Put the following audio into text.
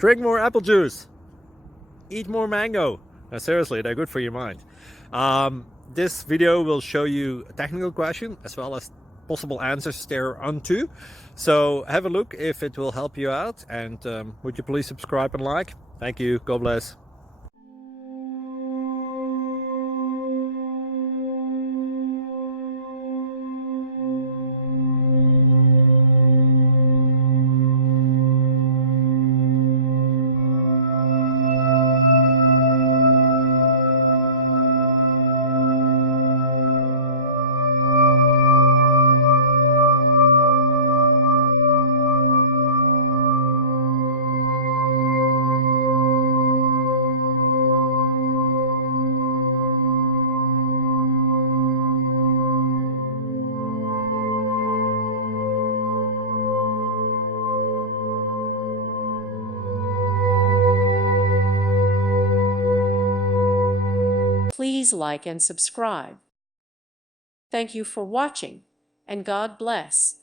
Drink more apple juice. Eat more mango. Seriously, they're good for your mind. This video will show you a technical question as well as possible answers thereunto. So have a look if it will help you out, and would you please subscribe and like? Thank you. God bless. Please like and subscribe. Thank you for watching, and God bless.